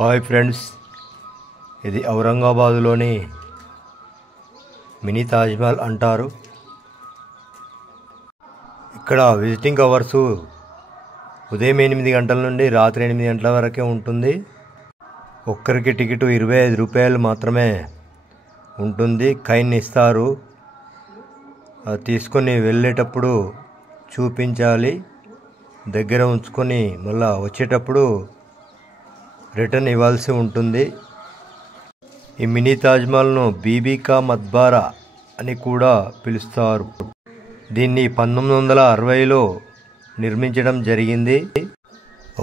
Hi friends, ఇది ఔరంగాబాదులోని mini Taj Mahal అంటారు. ఇక్కడ విజిటింగ్ అవర్స్ ఉదయం 8 గంటల నుండి రాత్రి 8 గంటల వరకే ఉంటుంది. ఒక్కరికి టికెట్ 25 రూపాయలు మాత్రమే ఉంటుంది. కాయిన్ ఇస్తారు, అది తీసుకొని వెళ్ళేటప్పుడు చూపించాలి, దగ్గర ఉంచుకొని మళ్ళా వచ్చేటప్పుడు రిటర్న్ ఇవ్వాల్సి ఉంటుంది. ఈ మినీ తాజ్మహల్ను బీబీ కా మక్బరా అని కూడా పిలుస్తారు. దీన్ని 1960లో నిర్మించడం జరిగింది.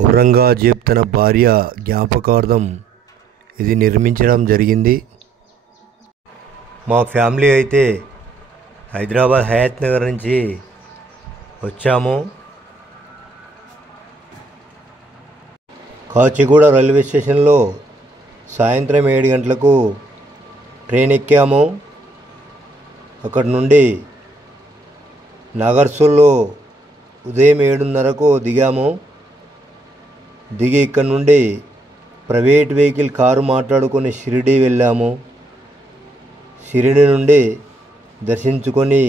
ఔరంగజేబ్ తన భార్య జ్ఞాపకార్థం ఇది నిర్మించడం జరిగింది. మా ఫ్యామిలీ అయితే హైదరాబాద్ హయత్ నగర్ నుంచి వచ్చాము. కాచిగూడ రైల్వే స్టేషన్లో సాయంత్రం 7 గంటలకు ట్రైన్ ఎక్కాము. అక్కడి నుండి నాగర్సూల్లో ఉదయం 7:30కు దిగాము. దిగి ఇక్కడ నుండి ప్రైవేట్ వెహికల్ కారు మాట్లాడుకొని షిరిడీ వెళ్ళాము. షిరిడీ నుండి దర్శించుకొని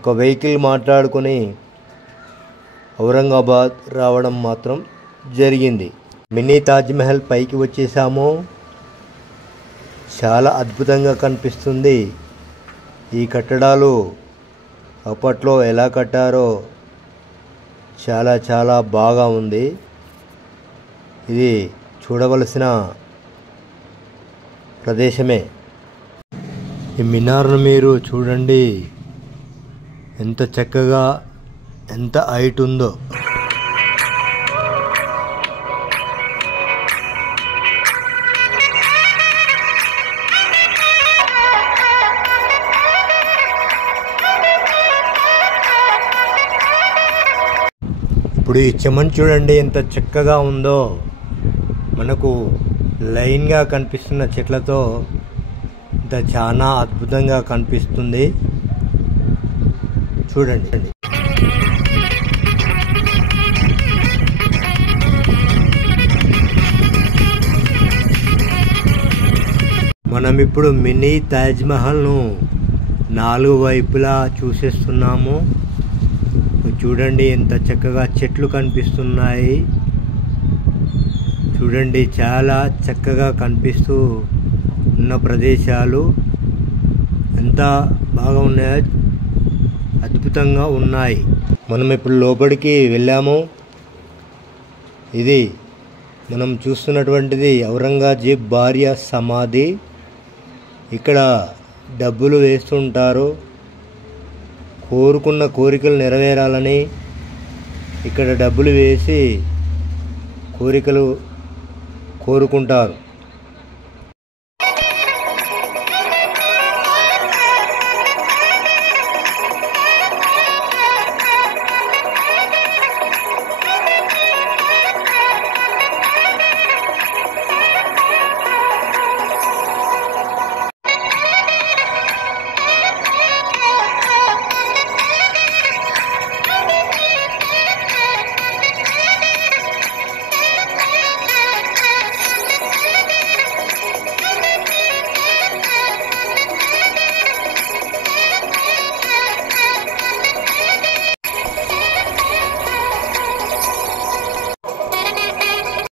ఒక వెహికల్ మాట్లాడుకొని ఔరంగాబాద్ రావడం మాత్రం జరిగింది. మినీ తాజ్మహల్ పైకి వచ్చేసాము. చాలా అద్భుతంగా కనిపిస్తుంది. ఈ కట్టడాలు అప్పట్లో ఎలా కట్టారో చాలా చాలా బాగా ఉంది. ఇది చూడవలసిన ప్రదేశమే. ఈ మినార్ను మీరు చూడండి, ఎంత చక్కగా ఎంత హైట్ ఉందో. ఇప్పుడు ఈ చెమన్ చూడండి ఎంత చక్కగా ఉందో. మనకు లైన్గా కనిపిస్తున్న చెట్లతో ఇంత చాలా అద్భుతంగా కనిపిస్తుంది. చూడండి. మనం ఇప్పుడు మినీ తాజ్మహల్ను 4 వైపులా చూసేస్తున్నాము. చూడండి ఎంత చక్కగా చెట్లు కనిపిస్తున్నాయి. చూడండి చాలా చక్కగా కనిపిస్తూ ఉన్న ప్రదేశాలు ఎంత బాగా ఉన్నాయో, అద్భుతంగా ఉన్నాయి. మనం ఇప్పుడు లోపలికి వెళ్ళాము. ఇది మనం చూస్తున్నటువంటిది ఔరంగజేబ్ భార్య సమాధి. ఇక్కడ డబ్బులు వేస్తుంటారు. కోరుకున్న కోరికలు నెరవేరాలని ఇక్కడ డబ్బులు వేసి కోరికలు కోరుకుంటారు.